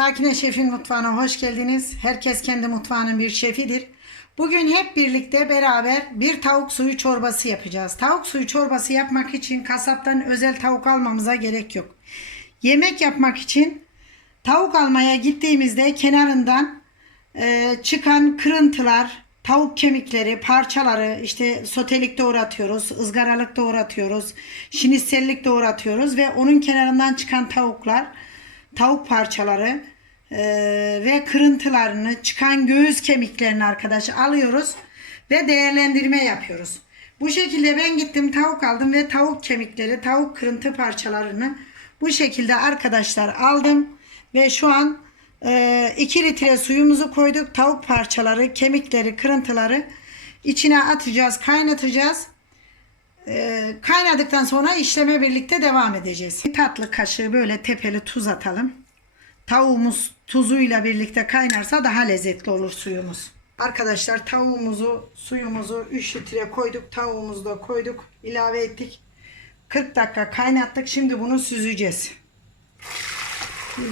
Sakine Şef'in mutfağına hoş geldiniz. Herkes kendi mutfağının bir şefidir. Bugün hep birlikte beraber bir tavuk suyu çorbası yapacağız. Tavuk suyu çorbası yapmak için kasaptan özel tavuk almamıza gerek yok. Yemek yapmak için tavuk almaya gittiğimizde kenarından e, çıkan kırıntılar, tavuk kemikleri, parçaları işte sotelik doğratıyoruz, ızgaralık doğratıyoruz, şinisellik doğratıyoruz ve onun kenarından çıkan tavuklar, tavuk parçaları e, ve kırıntılarını, çıkan göğüs kemiklerini arkadaş alıyoruz ve değerlendirme yapıyoruz. Bu şekilde ben gittim tavuk aldım ve tavuk kemikleri, tavuk kırıntı parçalarını bu şekilde arkadaşlar aldım ve şu an 2 litre suyumuzu koyduk. Tavuk parçaları, kemikleri, kırıntıları içine atacağız, kaynatacağız. Kaynadıktan sonra işleme birlikte devam edeceğiz. Bir tatlı kaşığı böyle tepeli tuz atalım. Tavuğumuz tuzuyla birlikte kaynarsa daha lezzetli olur suyumuz. Arkadaşlar tavuğumuzu, suyumuzu 3 litre koyduk. Tavuğumuzu da koyduk. ilave ettik. 40 dakika kaynattık. Şimdi bunu süzeceğiz.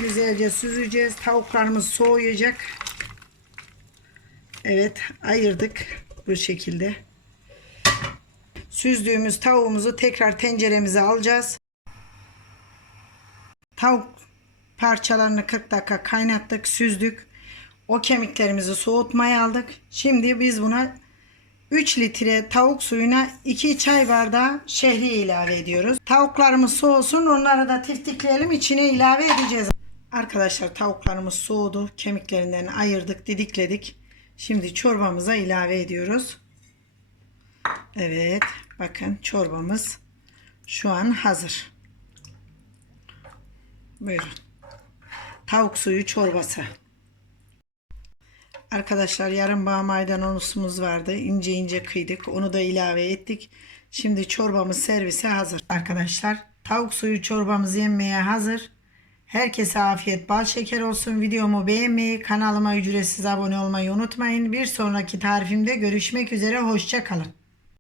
Güzelce süzeceğiz. Tavuklarımız soğuyacak. Evet ayırdık bu şekilde. Süzdüğümüz tavuğumuzu tekrar tenceremize alacağız. Tavuk parçalarını 40 dakika kaynattık, süzdük. O kemiklerimizi soğutmaya aldık. Şimdi biz buna 3 litre tavuk suyuna 2 çay bardağı şehriye ilave ediyoruz. Tavuklarımız soğusun onları da tiftikleyelim içine ilave edeceğiz. Arkadaşlar tavuklarımız soğudu. Kemiklerinden ayırdık, didikledik. Şimdi çorbamıza ilave ediyoruz. Evet bakın çorbamız şu an hazır. Buyurun. Tavuk suyu çorbası. Arkadaşlar yarım bağ maydanozumuz vardı. İnce ince kıydık. Onu da ilave ettik. Şimdi çorbamız servise hazır. Arkadaşlar tavuk suyu çorbamız yenmeye hazır. Herkese afiyet bal şeker olsun. Videomu beğenmeyi, kanalıma ücretsiz abone olmayı unutmayın. Bir sonraki tarifimde görüşmek üzere. Hoşça kalın.